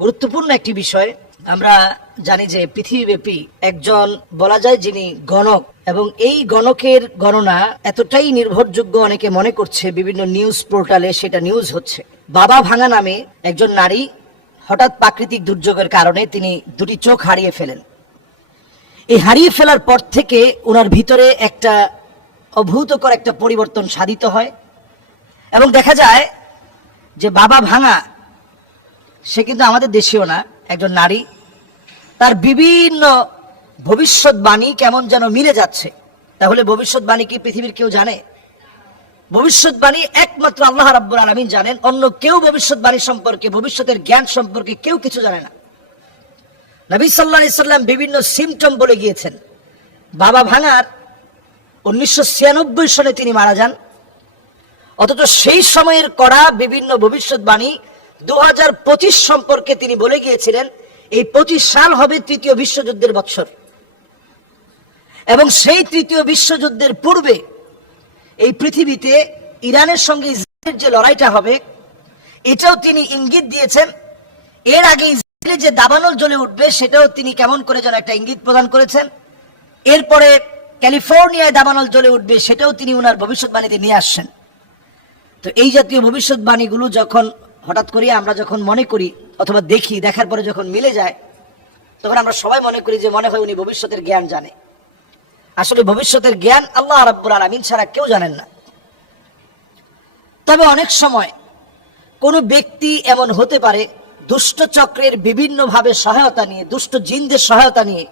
গুরুত্বপূর্ণ একটি বিষয়। আমরা জানি যে পৃথিবীব্যাপী একজন বলা যায় যিনি গণক, এবং এই গণকের গণনা এতটাই নির্ভরযোগ্য অনেকে মনে করছে, বিভিন্ন নিউজ পোর্টালে সেটা নিউজ হচ্ছে। বাবা ভাঙা নামে একজন নারী হঠাৎ প্রাকৃতিক দুর্যোগের কারণে তিনি দুটি চোখ হারিয়ে ফেলেন। এই হারিয়ে ফেলার পর থেকে ওনার ভিতরে একটা অভূতকর একটা পরিবর্তন সাধিত হয়, এবং দেখা যায় যে বাবা ভাঙা সে কিন্তু আমাদের দেশীয় না, একজন নারী। তার বিভিন্ন ভবিষ্যৎবাণী কেমন যেন মিলে যাচ্ছে। তাহলে ভবিষ্যৎবাণী কি পৃথিবীর কেউ জানে? ভবিষ্যৎবাণী একমাত্র আল্লাহ রাব্বুল আলামিন জানেন। অন্য কেউ ভবিষ্যৎবাণী সম্পর্কে, ভবিষ্যতের জ্ঞান সম্পর্কে কেউ কিছু জানে না। নবী সাল্লাল্লাহু আলাইহি সাল্লাম বিভিন্ন সিমটম বলে গিয়েছেন। বাবা ভাঙার 1996 সনে তিনি মারা যান, অথচ সেই সময়ের করা বিভিন্ন ভবিষ্যৎবাণী 2025 সম্পর্কে তিনি বলে গিয়েছিলেন এই 25 সাল হবে তৃতীয় বিশ্বযুদ্ধের বৎসর, এবং সেই তৃতীয় বিশ্বযুদ্ধের পূর্বে এই পৃথিবীতে ইরানের সঙ্গে ইসরায়েলের যে লড়াইটা হবে এটাও তিনি ইঙ্গিত দিয়েছেন। এর আগে ইসরায়েলে যে দাবানল জ্বলে উঠবে সেটাও তিনি কেমন করে যেন একটা ইঙ্গিত প্রদান করেছেন। এরপরে ক্যালিফোর্নিয়ায় দাবানল জ্বলে উঠবে সেটাও তিনি ওনার ভবিষ্যৎবাণীতে নিয়ে আসছেন। তো এই জাতীয় ভবিষ্যৎবাণীগুলো যখন হঠাৎ করে আমরা যখন মনে করি অথবা দেখি, দেখার পরে যখন মিলে যায়, তখন আমরা সবাই মনে করি যে মনে হয় উনি ভবিষ্যতের জ্ঞান জানে। আসলে ভবিষ্যতের জ্ঞান আল্লাহ রাব্বুল আলামিন ছাড়া কেউ জানেন না। তবে অনেক সময় কোনো ব্যক্তি এমন হতে পারে দুষ্ট চক্রের বিভিন্নভাবে সহায়তা নিয়ে, দুষ্ট জিনদের সহায়তা নিয়ে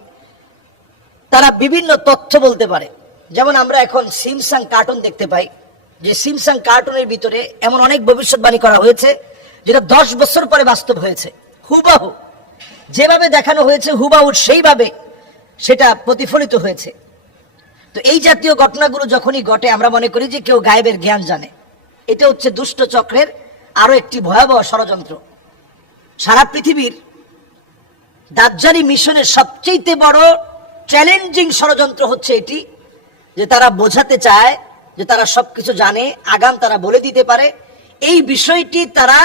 তারা বিভিন্ন তথ্য বলতে পারে। যেমন আমরা এখন সিমসাং কার্টুন দেখতে পাই, যে সিমসাং কার্টুনের ভিতরে এমন অনেক ভবিষ্যৎবাণী করা হয়েছে যেটা 10 বছর পরে বাস্তব হয়েছে। হুবাহু যেভাবে দেখানো হয়েছে হুবাহু সেইভাবে সেটা প্রতিফলিত হয়েছে। তো এই জাতীয় ঘটনাগুলো যখনই ঘটে আমরা মনে করি যে কেউ গায়েবের জ্ঞান জানে। এটা হচ্ছে দুষ্ট চক্রের আরো একটি ভয়াবহ ষড়যন্ত্র। সারা পৃথিবীর দাজ্জালি মিশনের সবচেয়ে বড় চ্যালেঞ্জিং ষড়যন্ত্র হচ্ছে এটি, যে তারা বোঝাতে চায় যে তারা সবকিছু জানে, আগাম তারা বলে দিতে পারে। এই বিষয়টি তারা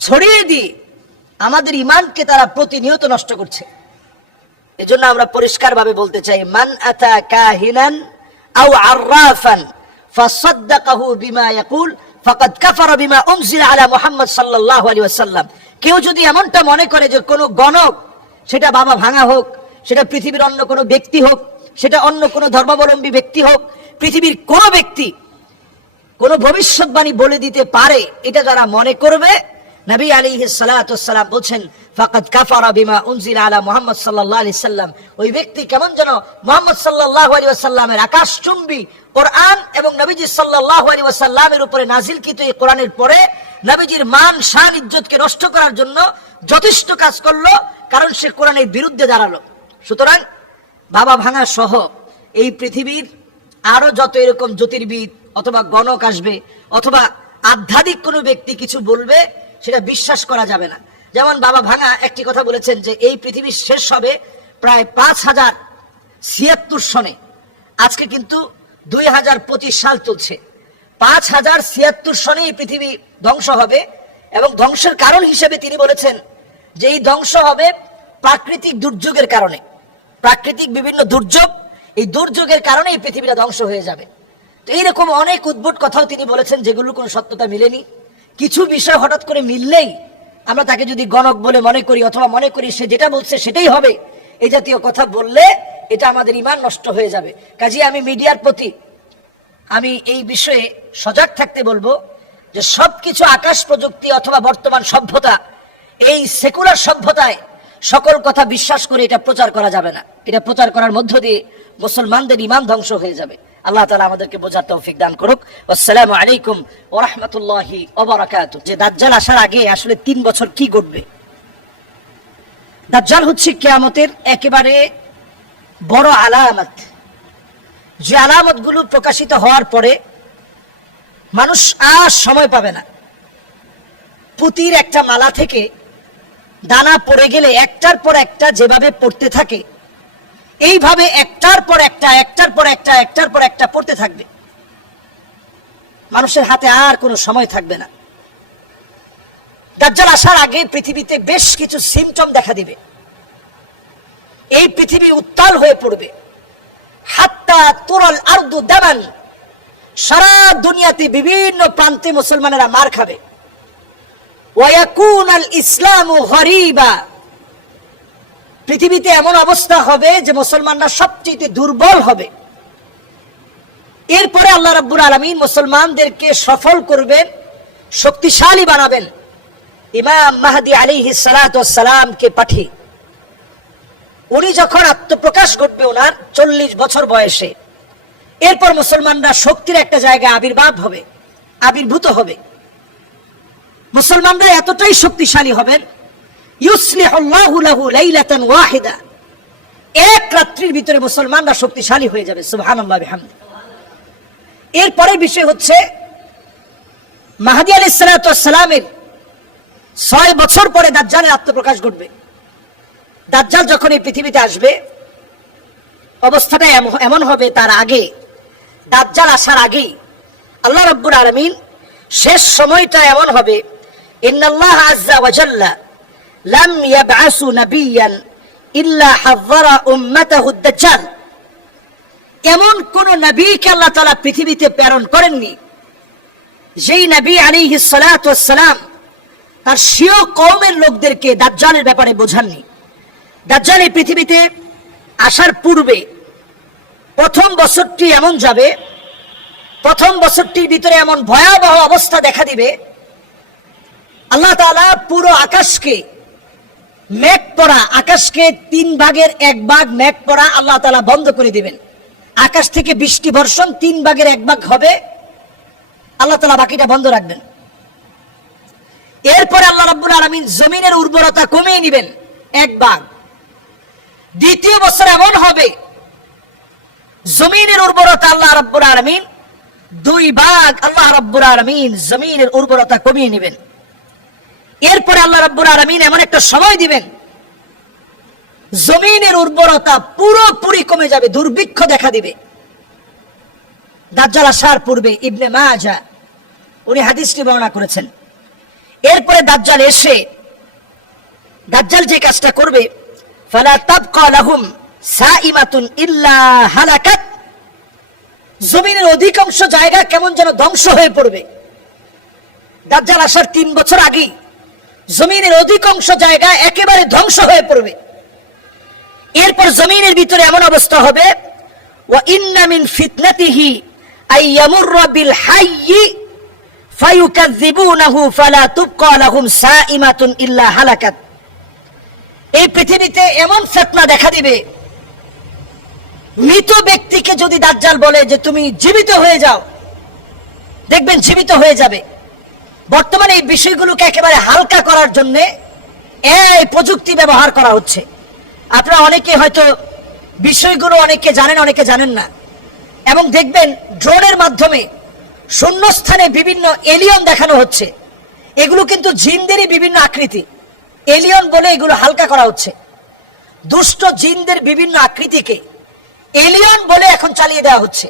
ছড়িয়ে দিয়ে আমাদের ঈমানকে তারা প্রতিনিয়ত নষ্ট করছে। এজন্য আমরা পরিষ্কারভাবে বলতে চাই, মান আতা কাহিনান আও আররাফান ফাসাদদাকাহু বিমা ইয়াকুল ফাকাদ কাফারা বিমা উনজিলা আলা মুহাম্মদ সাল্লাল্লাহু আলাইহি ওয়াসাল্লাম। কেউ যদি এমনটা মনে করে যে কোনো গণক, সেটা বাবা ভাঙা হোক, সেটা পৃথিবীর অন্য কোনো ব্যক্তি হোক, সেটা অন্য কোনো ধর্মাবলম্বী ব্যক্তি হোক, পৃথিবীর কোনো ব্যক্তি কোনো ভবিষ্যৎবাণী বলে দিতে পারে, এটা যারা মনে করবে, নবী আলাইহিস সালাতু ওয়াস সালাম বলেন ফাকাদ কাফারা বিমা উনজিলা আলা মুহাম্মদ সাল্লাল্লাহু আলাইহি সাল্লাম। ওই ব্যক্তি কেমন যেন মুহাম্মদ সাল্লাল্লাহু আলাইহি ওয়াসাল্লামের আকাশচুম্বী কোরআন এবং নবীজি সাল্লাল্লাহু আলাইহি ওয়াসাল্লামের উপরে নাজিলকৃত এই কোরআনের পরে নবীজির মান শান ইজ্জতকে নষ্ট করার জন্য যথেষ্ট কাজ করলো, কারণ সে কোরআনের বিরুদ্ধে দাঁড়ালো। সুতরাং বাবা ভাঙা সহ এই পৃথিবীর আরো যত এরকম জ্যোতির্বিদ অথবা গণক আসবে অথবা আধ্যাত্মিক কোনো ব্যক্তি কিছু বলবে, সেটা বিশ্বাস করা যাবে না। যেমন বাবা ভাঙা একটি কথা বলেছেন যে এই পৃথিবী শেষ হবে প্রায় 5076 সনে। আজকে কিন্তু 2025 সাল চলছে। 5076 সনে এই পৃথিবী ধ্বংস হবে, এবং ধ্বংসের কারণ হিসেবে তিনি বলেছেন যে এই ধ্বংস হবে প্রাকৃতিক দুর্যোগের কারণে। প্রাকৃতিক বিভিন্ন দুর্যোগ, এই দুর্যোগের কারণে এই পৃথিবীটা ধ্বংস হয়ে যাবে। তো এইরকম অনেক উদ্ভট কথাও তিনি বলেছেন যেগুলো কোনো সত্যতা মিলেনি। কিছু বিষয় হঠাৎ করে মিললেই আমরা তাকে যদি গণক বলে মনে করি অথবা মনে করি সে যেটা বলছে সেটাই হবে, এই জাতীয় কথা বললে এটা আমাদের ঈমান নষ্ট হয়ে যাবে। কাজেই আমি মিডিয়ার প্রতি আমি এই বিষয়ে সজাগ থাকতে বলবো যে সবকিছু আকাশ প্রযুক্তি অথবা বর্তমান সভ্যতা, এই সেকুলার সভ্যতায় সকল কথা বিশ্বাস করে এটা প্রচার করা যাবে না। এটা প্রচার করার মধ্য দিয়ে মুসলমানদের ঈমান ধ্বংস হয়ে যাবে। আল্লাহ তাআলা আমাদেরকে বোঝার তৌফিক দান করুক। আসসালামু আলাইকুম ওয়া রাহমাতুল্লাহি ওয়া বারাকাতুহু। যে দাজ্জাল আসার আগে আসলে 3 বছর কি ঘটবে? দাজ্জাল হচ্ছে কিয়ামতের একেবারে বড় আলামত, যে আলামতগুলো প্রকাশিত হওয়ার পরে মানুষ আর সময় পাবে না। পুতির একটা মালা থেকে দানা পড়ে গেলে একটার পর একটা যেভাবে পড়তে থাকে, এইভাবে একটার পর একটা একটার পর একটা একটার পর একটা পড়তে থাকবে। মানুষের হাতে আর কোনো সময় থাকবে না। দাজ্জাল আসার আগে পৃথিবীতে বেশ কিছু সিমটম দেখা দিবে। এই পৃথিবী উত্তাল হয়ে পড়বে, হাত্তা তুরাল আরদু দামান, সারা দুনিয়াতে বিভিন্ন প্রান্তে মুসলমানেরা মার খাবে। ওয়ায়াকুনাল ইসলামু গরীবা, পৃথিবীতে এমন অবস্থা হবে যে মুসলমানরা সবচেয়ে দুর্বল হবে। এরপরে আল্লাহ রাব্বুল আলামিন মুসলমানদেরকে সফল করবেন, শক্তিশালী বানাবেন ইমাম মাহদী আলাইহিস সালাতু ওয়াস সালামকে পাঠিয়ে। উনি যখন আত্মপ্রকাশ ঘটবে ওনার 40 বছর বয়সে, এরপর মুসলমানরা শক্তির একটা জায়গায় আবির্ভূত হবে। মুসলমানরা এতটাই শক্তিশালী হবেন, ইউসলিহুল্লাহু লাহু লাইলাতান ওয়াহিদা, এক রাত্রির ভিতরে মুসলমানরা শক্তিশালী হয়ে যাবে। সুবহানাল্লাহ বিহামদি। এরপরের বিষয় হচ্ছে মাহদী আলাইহিস সালাতু ওয়াস সালামের 6 বছর পরে দাজ্জালের আত্মপ্রকাশ ঘটবে। দাজ্জাল যখন এই পৃথিবীতে আসবে, অবস্থাটা এমন হবে, তার আগে দাজ্জাল আসার আগেই আল্লাহ রাব্বুল আলামিন শেষ সময়টা এমন হবে, ইন্নাল্লাহ আযজা ওয়া জাল্লা লাম ইয়াবআসু নাবিয়ান ইল্লা হাযযারা উম্মাতাহু দাজ্জাল, এমন কোন নবীকে আল্লাহ তাআলা পৃথিবীতে প্রেরণ করেননি যেই নবী আলাইহিস সালাতু ওয়াস সালাম তার স্বীয় কওমের লোকদেরকে দাজ্জালের ব্যাপারে বোঝাননি। দাজ্জাল এই পৃথিবীতে আসার পূর্বে প্রথম বছরটি এমন যাবে, প্রথম বছরটির ভিতরে এমন ভয়াবহ অবস্থা দেখা দিবে, আল্লাহ তাআলা পুরো আকাশকে মেঘ পড়া, আকাশকে 3 ভাগের 1 ভাগ মেঘ পড়া আল্লাহ তাআলা বন্ধ করে দিবেন। আকাশ থেকে বৃষ্টি বর্ষণ 3 ভাগের 1 ভাগ হবে, আল্লাহ তাআলা বাকিটা বন্ধ রাখবেন। এরপরে আল্লাহ রাব্বুল আলামিন জমিনের উর্বরতা কমিয়ে নেবেন 1 ভাগ। দ্বিতীয় বছর এমন হবে জমিনের উর্বরতা আল্লাহ রাব্বুল আলামিন 2 ভাগ, আল্লাহ রাব্বুল আলামিন জমিনের উর্বরতা কমিয়ে নেবেন। এরপরে আল্লাহ রাব্বুল আলামিন এমন একটা সময় দিবেন জমিনের উর্বরতা পুরোপুরি কমে যাবে, দুর্ভিক্ষ দেখা দিবে। দাজ্জাল আসার পূর্বে ইবনে মাজাহ উনি হাদিসটি বর্ণনা করেছেন। এরপরে দাজ্জাল এসে দাজ্জাল যে কাজটা করবে, ফালা তাবকা লাহুম সাইমাতুন ইল্লা হালাকাত, জমিনের অধিকাংশ জায়গা কেমন যেন ধ্বংস হয়ে পড়বে। দাজ্জাল আসার 3 বছর আগে জমিনের অধিকাংশ জায়গা একেবারে ধ্বংস হয়ে পড়বে। এরপর জমিনের ভিতরে এমন অবস্থা হবে, ওয়া ইন্না মিন ফিতনাতিহি আইয়ামুররা বিল হাইয়্যি ফায়ুকাযযিবুনাহু ফালা তুবকা লাহুম সাইমাতুন ইল্লা হালাকাত, এই পৃথিবীতে এমন ফিতনা দেখা দিবে, মৃত ব্যক্তিকে যদি দাজ্জাল বলে যে তুমি জীবিত হয়ে যাও, দেখবেন জীবিত হয়ে যাবে। বর্তমানে এই বিষয়গুলোকে একেবারে হালকা করার জন্য এই প্রযুক্তি ব্যবহার করা হচ্ছে। আপনারা অনেকে হয়তো বিষয়গুলো অনেকে জানেন, অনেকে জানেন না। এবং দেখবেন ড্রোনের মাধ্যমে শূন্যস্থানে বিভিন্ন এলিয়ন দেখানো হচ্ছে। এগুলো কিন্তু জিনদেরই বিভিন্ন আকৃতি, এলিয়ন বলে এগুলো হালকা করা হচ্ছে। দুষ্ট জিনদের বিভিন্ন আকৃতিকে এলিয়ন বলে এখন চালিয়ে দেওয়া হচ্ছে।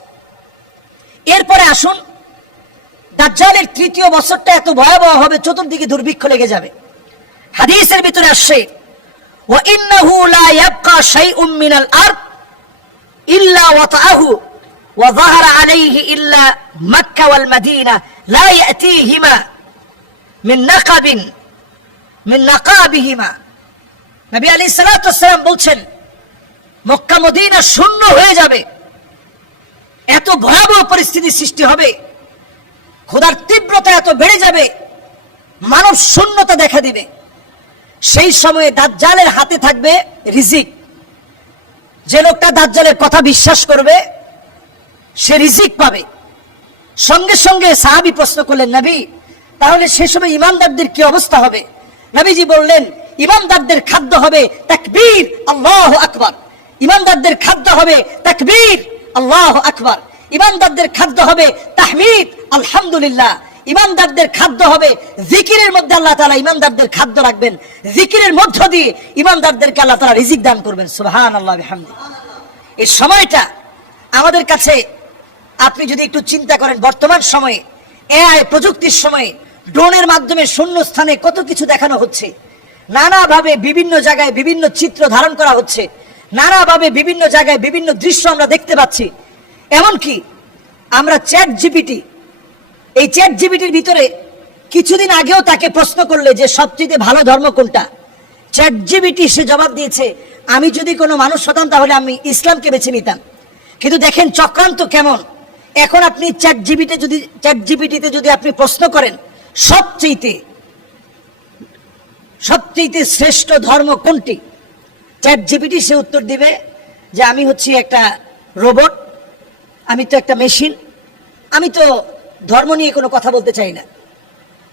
এরপরে আসুন, দাজ্জালের 3য় বছরটা এত ভয়াবহ হবে, চতুর্দিকে দুর্ভিক্ষ লেগে যাবে। হাদিসের ভিতরে আসছে, ওয়া ইন্নাহু লা ইয়াবকা শাইউম মিনাল আরদ ইল্লা ওয়াতাআহু ওয়া যাহারা আলাইহি ইল্লা মক্কা ওয়াল মদিনা লা ইয়াতিহিমা মিন নাকাবিহিমা। নবী আলাইহিস সালাতু ওয়াস সালাম বলছেন, মক্কা মদিনা শূন্য হয়ে যাবে, এত ভয়াবহ পরিস্থিতি সৃষ্টি হবে, ক্ষুধার তীব্রতা এত বেড়ে যাবে, মানব শূন্যতা দেখা দিবে। সেই সময়ে দাজ্জালের হাতে থাকবে রিজিক। যে লোকটা দাজ্জালের কথা বিশ্বাস করবে সে রিজিক পাবে। সঙ্গে সঙ্গে সাহাবী প্রশ্ন করলেন, নবী তাহলে সে সময় ইমানদারদের কি অবস্থা হবে? নবীজি বললেন, ইমানদারদের খাদ্য হবে তাকবীর আল্লাহু আকবার, ইমানদারদের খাদ্য হবে তাকবীর আল্লাহু আকবার, ইমানদারদের খাদ্য হবে তাহমিদ আলহামদুলিল্লাহ, ইমানদারদের খাদ্য হবে জিকিরের মধ্যে আল্লাহ তাআলা ইমানদারদের খাদ্য রাখবেন, জিকিরের মধ্য দিয়ে ইমানদারদেরকে আল্লাহ তাআলা রিজিক দান করবেন। সুবহানাল্লাহ বিহামদি। এই সময়টা আমাদের কাছে আপনি যদি একটু চিন্তা করেন, বর্তমান সময়ে এআই প্রযুক্তির সময়ে ড্রোনের মাধ্যমে শূন্য স্থানে কত কিছু দেখানো হচ্ছে, নানাভাবে বিভিন্ন জায়গায় বিভিন্ন চিত্র ধারণ করা হচ্ছে, নানাভাবে বিভিন্ন জায়গায় বিভিন্ন দৃশ্য আমরা দেখতে পাচ্ছি। এমনকি আমরা চ্যাট জিপিটি, এই চ্যাট জিপিটির ভিতরে কিছুদিন আগেও তাকে প্রশ্ন করলে যে সবচেয়ে ভালো ধর্ম কোনটা, চ্যাট জিপিটি সে জবাব দিয়েছে, আমি যদি কোনো মানুষ হতাম তাহলে আমি ইসলামকে বেছে নিতাম। কিন্তু দেখেন চক্রান্ত কেমন। এখন আপনি চ্যাট জিপিটিতে যদি আপনি প্রশ্ন করেন সবচেয়ে শ্রেষ্ঠ ধর্ম কোনটি, চ্যাট জিপিটি সে উত্তর দিবে যে আমি হচ্ছি একটা রোবট, আমি তো একটা মেশিন, আমি তো ধর্ম নিয়ে কোনো কথা বলতে চাই না।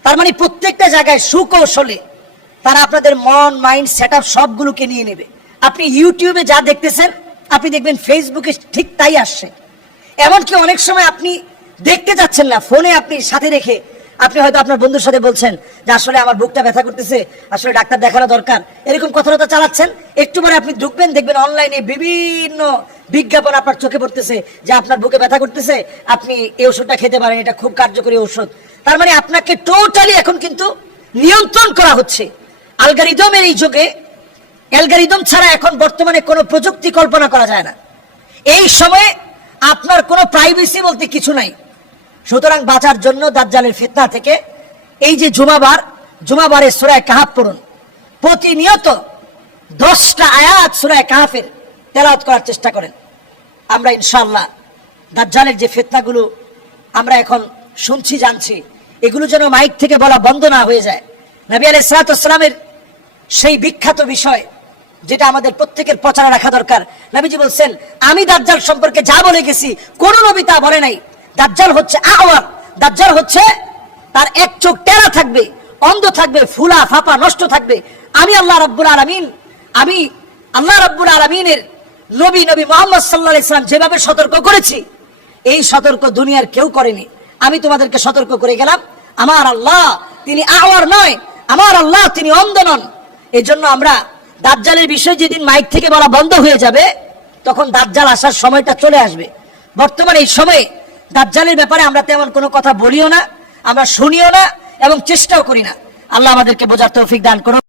তার মানে প্রত্যেকটা জায়গায় সুকৌশলে তারা আপনাদের মন, মাইন্ড, সেটআপ সবগুলোকে নিয়ে নেবে। আপনি ইউটিউবে যা দেখতেছেন আপনি দেখবেন ফেসবুকে ঠিক তাই আসছে। এমনকি অনেক সময় আপনি দেখতে যাচ্ছেন না, ফোনে আপনি সাথে রেখে আপনি হয়তো আপনার বন্ধুর সাথে বলছেন যে আসলে আমার বুকটা ব্যথা করতেছে, আসলে ডাক্তার দেখানো দরকার, এরকম কথাবার্তা চালাচ্ছেন। একটু পরে আপনি ঢুকবেন, দেখবেন অনলাইনে বিভিন্ন বিজ্ঞাপন আপনার চোখে পড়তেছে যে আপনার বুকে ব্যথা করতেছে, আপনি এই ওষুধটা খেতে পারেন, এটা খুব কার্যকরী ঔষধ। তার মানে আপনাকে টোটালি এখন কিন্তু নিয়ন্ত্রণ করা হচ্ছে অ্যালগরিদমের এই যুগে। অ্যালগরিদম ছাড়া এখন বর্তমানে কোনো প্রযুক্তি কল্পনা করা যায় না। এই সময়ে আপনার কোনো প্রাইভেসি বলতে কিছু নাই। সুতরাং বাঁচার জন্য দাজ্জালের ফিতনা থেকে এই যে জুমাবারে সূরা কাহফ পড়ুন, প্রতিনিয়ত 10টা আয়াত সূরা কাহফের তেলাওয়াত করার চেষ্টা করেন। আমরা ইনশাআল্লাহ দাজ্জালের যে ফিতনাগুলো আমরা এখন শুনছি, জানছি, এগুলো যেন মাইক থেকে বলা বন্ধ না হয়ে যায়। নবী আলাইহিস সালাতু ওয়াস সালামের সেই বিখ্যাত বিষয় যেটা আমাদের প্রত্যেকের প্রচারে রাখা দরকার। নবীজি বলছেন, আমি দাজ্জাল সম্পর্কে যা বলে গেছি কোন নবী তা বলে নাই। দাজ্জাল হচ্ছে আওয়ার, দাজ্জাল হচ্ছে তার এক চোখ টেরা থাকবে, অন্ধ থাকবে, ফুলা ফাপা নষ্ট থাকবে। আমি আল্লাহ রাব্বুল আলামিনের নবী মুহাম্মদ সাল্লাল্লাহু আলাইহি ওয়াসাল্লাম যেভাবে সতর্ক করেছি, এই সতর্ক দুনিয়ার কেউ করেনি। আমি তোমাদেরকে সতর্ক করে গেলাম। আমার আল্লাহ তিনি আওয়ার নয়, আমার আল্লাহ তিনি অন্ধ নন। এই জন্য আমরা দাজ্জালের বিষয় যেদিন মাইক থেকে বলা বন্ধ হয়ে যাবে, তখন দাজ্জাল আসার সময়টা চলে আসবে। বর্তমানে এই সময়ে দাজ্জালের ব্যাপারে আমরা তেমন কোনো কথা বলিও না, আমরা শুনিও না এবং চেষ্টাও করি না। আল্লাহ আমাদেরকে বোঝার তৌফিক দান করুন।